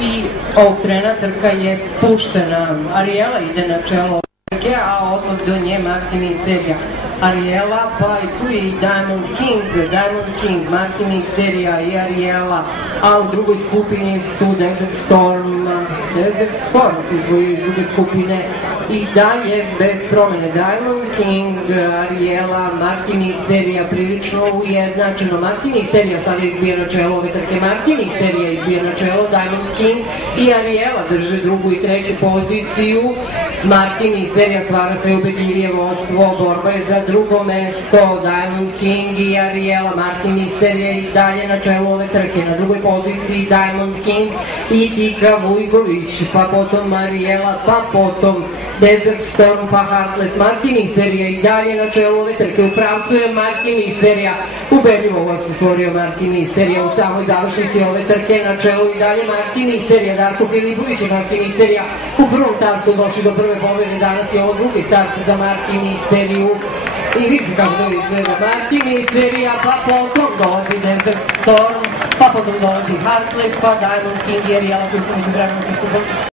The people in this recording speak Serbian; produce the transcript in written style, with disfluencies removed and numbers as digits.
i ovog trena trka je puštena. Ariela ide na čelo trke, a odmah do nje Martin Misterija. Ariela, pa i tu je i Diamond King, Martin Misterija i Ariela, a u drugoj skupini su Desert Storm se izvojio iz druge skupine i dalje bez promene. Diamond King, Ariela, Martin Misterija prilično ujednačeno. Martin Misterija sada izbija na čelo ove trke, Martin Misterija izbija na čelo, Diamond King i Ariela drže drugu i treću poziciju. Martin Misterija stvara sve ubedljivije vodstvo, borba je za drugo mesto, Diamond King i Ariela. Martin Misterija i dalje na čelu ove trke, na drugoj poziciji Diamond King i Tika Vujgović, pa potom Ariela, pa potom Desert Storm, pa Heartless. Martin Misterija i dalje na čelu ove trke, u pravcu je Martin Misterija, ubedljivo vodstvo stvorio Martin Misterija u samoj završnici ove trke, na čelu i dalje Martin Misterija, Darko Filipović i Martin Misterija u prvom startu došli do prve pobjede, danas je ovo drugi start za Martin Misteriju i vidite kako to izgleda. Martin Misterija, pa potom dolazi Desert Storm, pa potom dolazi Heartless, pa Diamond King i Ariela, tu sam izvrano pristupom.